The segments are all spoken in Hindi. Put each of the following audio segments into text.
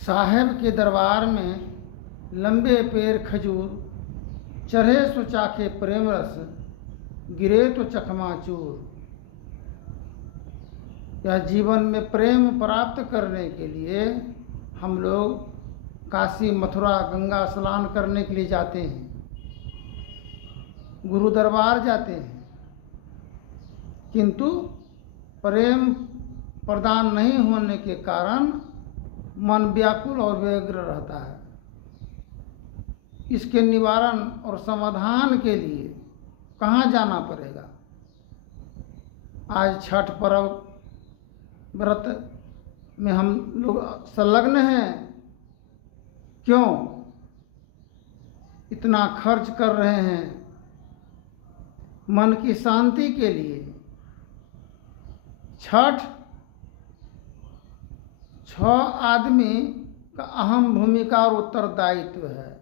साहेब के दरबार में लंबे पैर खजूर, चढ़े सो चाखे प्रेम रस, गिरे तो चकमा चूर। यह जीवन में प्रेम प्राप्त करने के लिए हम लोग काशी, मथुरा, गंगा स्नान करने के लिए जाते हैं, गुरु दरबार जाते हैं, किंतु प्रेम प्रदान नहीं होने के कारण मन व्याकुल और व्यग्र रहता है। इसके निवारण और समाधान के लिए कहाँ जाना पड़ेगा? आज छठ पर्व व्रत में हम लोग संलग्न हैं। क्यों इतना खर्च कर रहे हैं? मन की शांति के लिए। छठ 6 आदमी का अहम भूमिका और उत्तरदायित्व है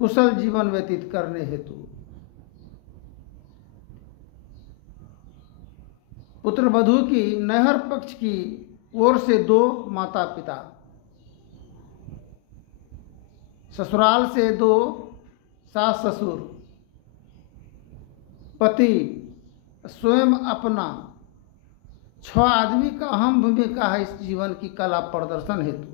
कुशल जीवन व्यतीत करने हेतु। पुत्र वधू की नैहर पक्ष की ओर से 2 माता पिता, ससुराल से 2 सास ससुर, पति, स्वयं अपना 6 आदमी का अहम भूमिका है इस जीवन की कला प्रदर्शन हेतु।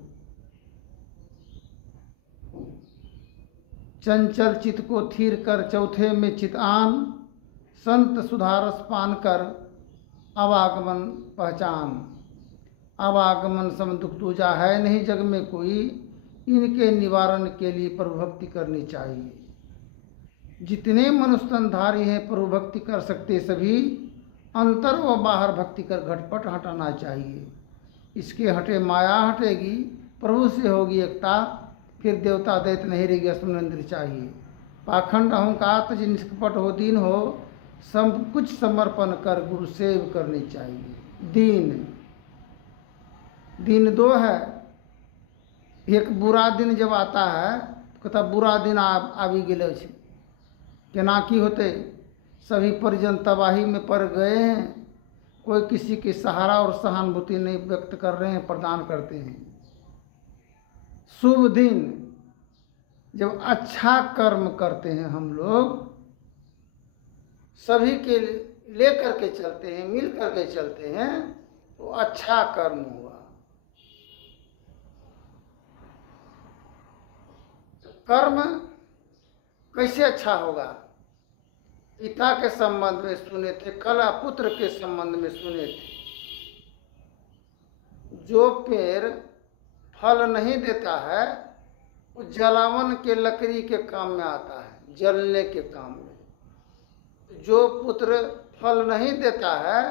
चंचल चित्त को थीर कर चौथे में चितान, संत सुधारस पान कर आवागमन पहचान। आवागमन सम दुख दूजा है नहीं जग में कोई, इनके निवारण के लिए प्रभु भक्ति करनी चाहिए। जितने मनुष्यधारी हैं प्रभु भक्ति कर सकते सभी, अंतर व बाहर भक्ति कर घटपट हटाना चाहिए। इसके हटे माया हटेगी, प्रभु से होगी एकता, फिर देवता दैत्य नहीं रहेगी, अस्मरेंद्र चाहिए। पाखंड अहंकार तज निष्कपट हो, दीन हो, सब कुछ समर्पण कर गुरु सेव करनी चाहिए। दिन 2 है। एक बुरा दिन जब आता है तो कहता बुरा दिन आबि गेलो छे, केना की होते? सभी परिजन तबाही में पड़ गए हैं, कोई किसी के सहारा और सहानुभूति नहीं व्यक्त कर रहे हैं, प्रदान करते हैं। शुभ दिन जब अच्छा कर्म करते हैं हम लोग, सभी के लेकर के चलते हैं, मिल करके चलते हैं, तो अच्छा कर्म हुआ। तो कर्म कैसे अच्छा होगा? पिता के संबंध में सुने थे, कल पुत्र के संबंध में सुने थे। जो पेड़ फल नहीं देता है वो जलावन के लकड़ी के काम में आता है, जलने के काम में। जो पुत्र फल नहीं देता है,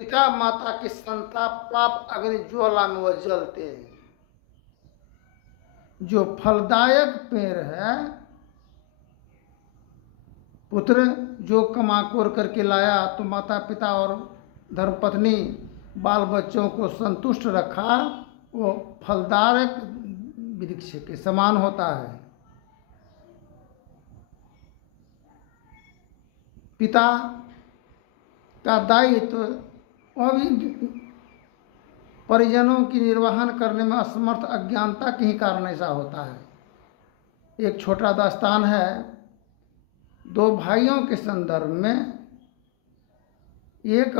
पिता माता की संताप पाप अग्नि ज्वाला में वह जलते हैं। जो फलदायक पेड़ है, पुत्र जो कमा कोर करके लाया तो माता पिता और धर्मपत्नी बाल बच्चों को संतुष्ट रखा, वो फलदायक वृक्ष के समान होता है। पिता का दायित्व वह भी परिजनों की निर्वहन करने में असमर्थ अज्ञानता के ही कारण ऐसा होता है। एक छोटा दास्तान है 2 भाइयों के संदर्भ में। एक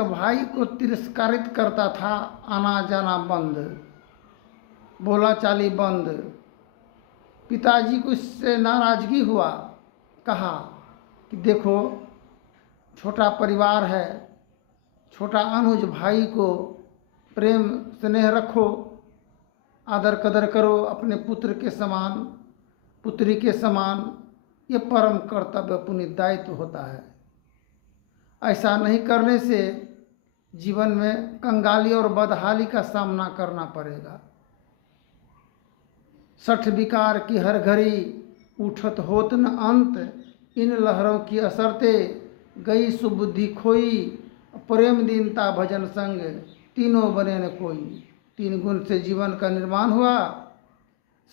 भाई को तिरस्कारित करता था, आना जाना बंद, बोला चाली बंद। पिताजी को इससे नाराजगी हुआ, कहा कि देखो छोटा परिवार है, छोटा अनुज भाई को प्रेम स्नेह रखो, आदर कदर करो, अपने पुत्र के समान, पुत्री के समान। ये परम कर्तव्य पुण्य दायित्व होता है। ऐसा नहीं करने से जीवन में कंगाली और बदहाली का सामना करना पड़ेगा। 60 विकार की हर घड़ी उठत होत न अंत, इन लहरों की असरते गई सुबुद्धि खोई। प्रेम दीनता भजन संग तीनों बने न कोई। 3 गुण से जीवन का निर्माण हुआ,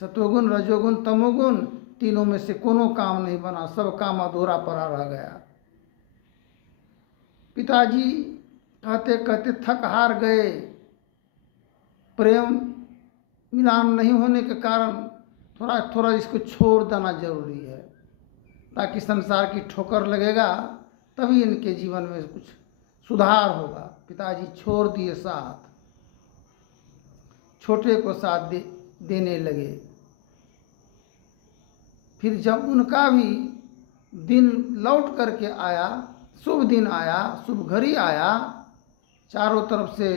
सतोगुण रजोगुण तमोगुण, तीनों में से कोनो काम नहीं बना, सब काम अधूरा पड़ा रह गया। पिताजी कहते कहते थक हार गए। प्रेम मिलान नहीं होने के कारण थोड़ा थोड़ा इसको छोड़ देना जरूरी है, ताकि संसार की ठोकर लगेगा तभी इनके जीवन में कुछ सुधार होगा। पिताजी छोड़ दिए साथ, छोटे को साथ देने लगे। फिर जब उनका भी दिन लौट करके आया, शुभ दिन आया, शुभ घड़ी आया, चारों तरफ से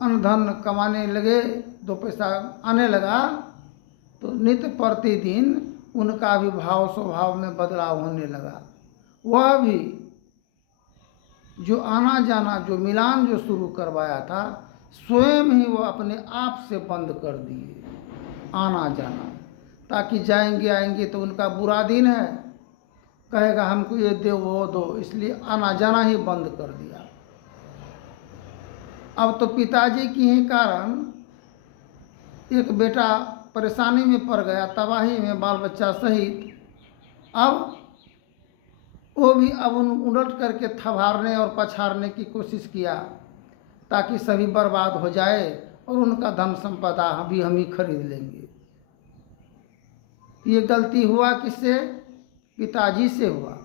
अन्न धन कमाने लगे, 2 पैसा आने लगा, तो नित्य प्रतिदिन उनका भी भाव स्वभाव में बदलाव होने लगा। वह भी जो आना जाना, जो मिलान जो शुरू करवाया था, स्वयं ही वो अपने आप से बंद कर दिए आना जाना, ताकि जाएंगे आएंगे तो उनका बुरा दिन है, कहेगा हमको ये दो वो दो, इसलिए आना जाना ही बंद कर दिया। अब तो पिताजी की ही कारण एक बेटा परेशानी में पड़ गया, तबाही में, बाल बच्चा सहित। अब वो भी अब उलट करके थबारने और पछाड़ने की कोशिश किया, ताकि सभी बर्बाद हो जाए और उनका धन संपदा भी हम ही खरीद लेंगे। ये गलती हुआ किससे? पिताजी से हुआ।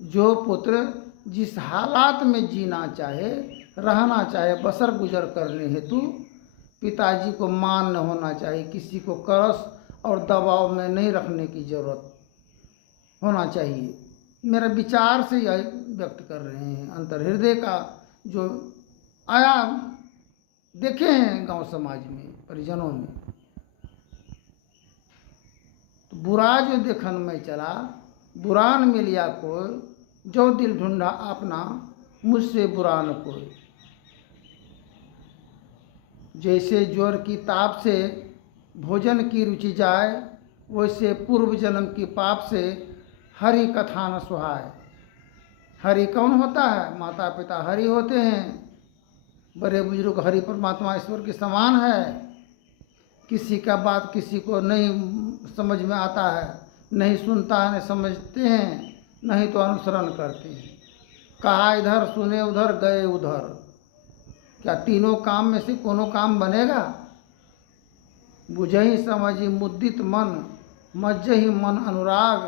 जो पुत्र जिस हालात में जीना चाहे, रहना चाहे, बसर गुजर करने हेतु पिताजी को मान न होना चाहिए, किसी को कर्ज और दबाव में नहीं रखने की जरूरत होना चाहिए। मेरा विचार से यह व्यक्त कर रहे हैं, अंतर हृदय का जो आया देखे हैं गांव समाज में, परिजनों में। तो बुरा जो देखन में चला, बुरा न मिलिया कोई, जो दिल ढूंढा अपना, मुझसे बुरा न कोई। जैसे ज्वर की ताप से भोजन की रुचि जाए, वैसे पूर्व जन्म की पाप से हरि कथा न सुहाए। हरि कौन होता है? माता पिता हरि होते हैं। बड़े बुजुर्ग हरि परमात्मा ईश्वर के समान है। किसी का बात किसी को नहीं समझ में आता है, नहीं सुनता है, नहीं समझते हैं, नहीं तो अनुसरण करते हैं। कहा इधर, सुने उधर, गए उधर। क्या तीनों काम में से कोनो काम बनेगा? बुझही समझी मुद्दित मन, मज्जही मन अनुराग,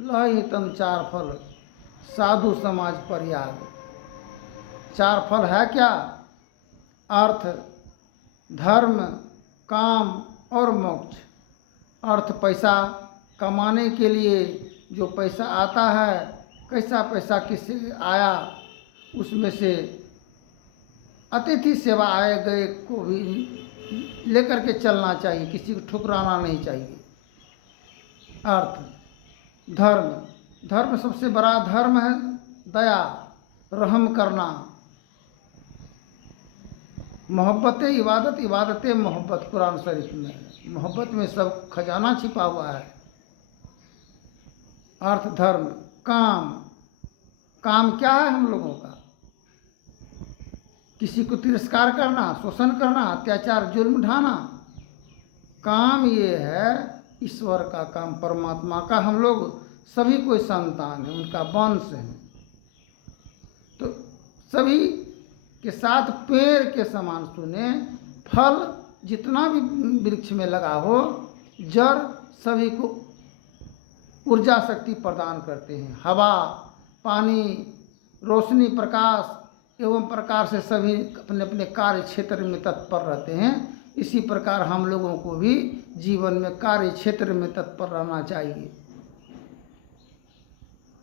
लही तन 4 फल, साधु समाज परियाग। 4 फल है क्या? अर्थ, धर्म, काम और मोक्ष। अर्थ पैसा कमाने के लिए जो पैसा आता है, कैसा पैसा किससे आया, उसमें से अतिथि सेवा आए गए को भी लेकर के चलना चाहिए, किसी को ठुकराना नहीं चाहिए। अर्थ, धर्म, धर्म सबसे बड़ा धर्म है दया, रहम करना। मोहब्बत इबादत, इबादत मोहब्बत, कुरान शरीफ में है। मोहब्बत में सब खजाना छिपा हुआ है। अर्थ, धर्म, काम। काम क्या है हम लोगों का? किसी को तिरस्कार करना, शोषण करना, अत्याचार, जुल्म ढाना। काम ये है ईश्वर का काम, परमात्मा का। हम लोग सभी कोई संतान है, उनका वंश है। तो सभी के साथ पेड़ के समान सुने। फल जितना भी वृक्ष में लगा हो, जड़ सभी को ऊर्जा शक्ति प्रदान करते हैं। हवा, पानी, रोशनी, प्रकाश एवं प्रकार से सभी अपने अपने कार्य क्षेत्र में तत्पर रहते हैं। इसी प्रकार हम लोगों को भी जीवन में कार्य क्षेत्र में तत्पर रहना चाहिए।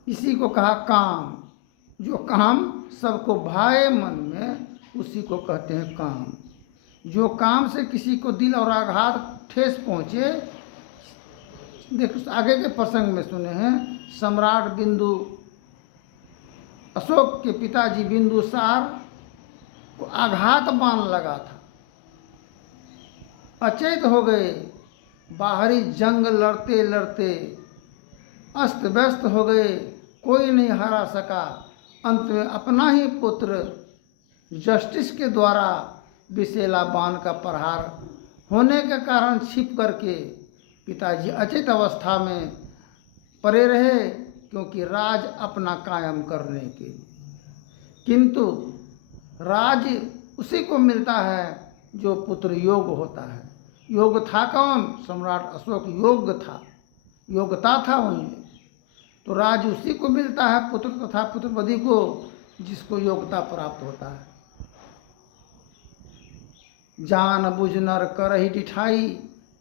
इसी को कहा काम। जो काम सबको भाए मन में, उसी को कहते हैं काम। जो काम से किसी को दिल और आघात ठेस पहुँचे। देखो आगे के प्रसंग में सुने हैं, सम्राट बिंदु, अशोक के पिताजी बिंदुसार को आघात बाण लगा था, अचेत हो गए। बाहरी जंग लड़ते लड़ते अस्त व्यस्त हो गए, कोई नहीं हरा सका। अंत में अपना ही पुत्र जस्टिस के द्वारा विषैला बाण का प्रहार होने के कारण छिप करके पिताजी अचेत अवस्था में पड़े रहे, क्योंकि राज अपना कायम करने के लिए। किंतु राज्य उसी को मिलता है जो पुत्र योग्य होता है। योग्य था कौन? सम्राट अशोक योग्य था, योग्यता था उनमें, तो राज्य उसी को मिलता है, पुत्र तथा पुत्रवधि को, जिसको योग्यता प्राप्त होता है। जान बुझ नर करहि डिठाई,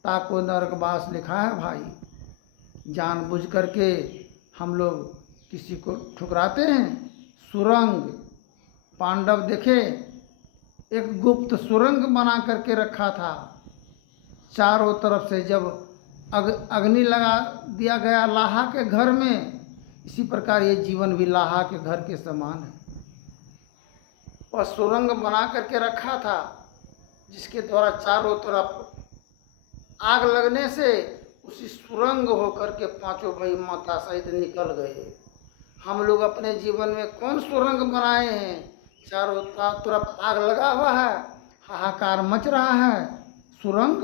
ताको नरकवास लिखा है भाई। जान बुझ करके हम लोग किसी को ठुकराते हैं। सुरंग, पांडव देखे एक गुप्त सुरंग बना करके रखा था। चारों तरफ से जब अग्नि लगा दिया गया लाहा के घर में, इसी प्रकार ये जीवन भी लाहा के घर के समान है। वह सुरंग बना करके रखा था, जिसके द्वारा चारों तरफ आग लगने से उसी सुरंग होकर के पांचों भाई माता सहित निकल गए। हम लोग अपने जीवन में कौन सुरंग बनाए हैं? चारों तरफ आग लगा हुआ है, हाहाकार मच रहा है। सुरंग,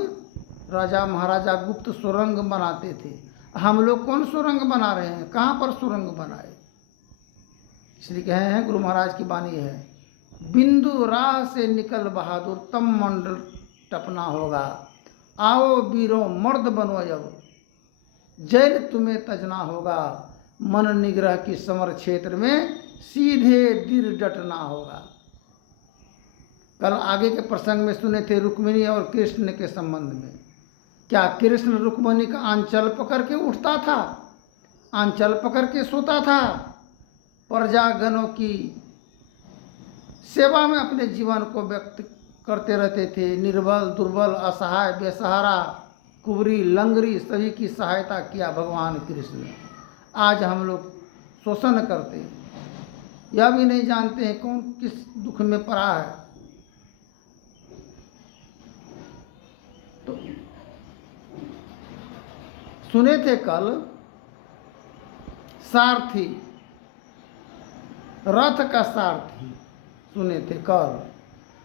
राजा महाराजा गुप्त सुरंग बनाते थे। हम लोग कौन सुरंग बना रहे हैं? कहाँ पर सुरंग बनाए? इसलिए कहे हैं, गुरु महाराज की वाणी है, बिंदु राह से निकल बहादुर, तम मंडल टपना होगा। आओ वीरों मर्द बनो अब, जैल तुम्हें तजना होगा। मन निग्रह की समर क्षेत्र में सीधे दिल डटना होगा। कल आगे के प्रसंग में सुने थे रुक्मिणी और कृष्ण के संबंध में। क्या कृष्ण रुक्मिणी का आंचल पकड़ के उठता था, आंचल पकड़ के सोता था? प्रजागणों की सेवा में अपने जीवन को व्यक्त करते रहते थे। निर्बल, दुर्बल, असहाय, बेसहारा, कुबरी, लंगरी सभी की सहायता किया भगवान कृष्ण ने। आज हम लोग शोषण करते हैं, यह भी नहीं जानते हैं कौन किस दुख में पड़ा है। तो सुने थे कल सारथी, रथ का सारथी सुने थे कल।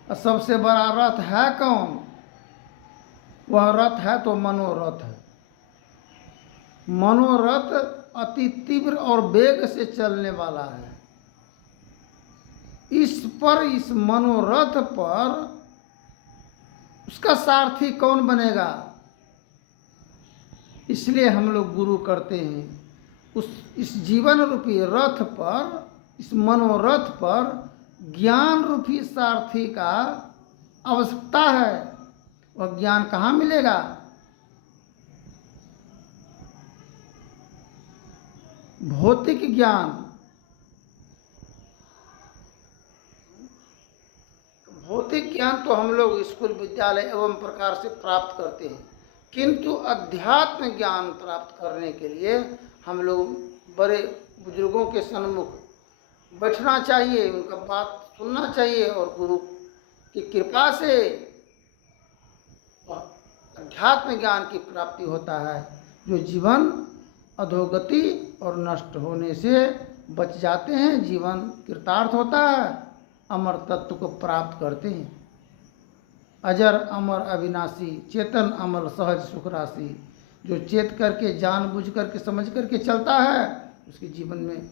और सबसे बड़ा रथ है कौन? वह रथ है तो मनोरथ है। मनोरथ अति तीव्र और वेग से चलने वाला है। इस मनोरथ पर उसका सारथी कौन बनेगा? इसलिए हम लोग गुरु करते हैं। इस जीवन रूपी रथ पर, इस मनोरथ पर ज्ञान रूपी सारथी का आवश्यकता है। वह ज्ञान कहाँ मिलेगा? भौतिक ज्ञान। भौतिक ज्ञान तो हम लोग स्कूल, विद्यालय एवं प्रकार से प्राप्त करते हैं, किंतु अध्यात्म ज्ञान प्राप्त करने के लिए हम लोग बड़े बुजुर्गों के सन्मुख बैठना चाहिए, उनका बात सुनना चाहिए, और गुरु की कृपा से अध्यात्म ज्ञान की प्राप्ति होता है, जो जीवन अधोगति और नष्ट होने से बच जाते हैं। जीवन कृतार्थ होता है, अमर तत्व को प्राप्त करते हैं। अजर अमर अविनाशी, चेतन अमर सहज सुख राशि। जो चेत करके, जानबूझ करके, समझ करके चलता है, उसके जीवन में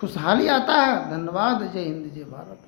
खुशहाली आता है। धन्यवाद। जय हिंद, जय भारत।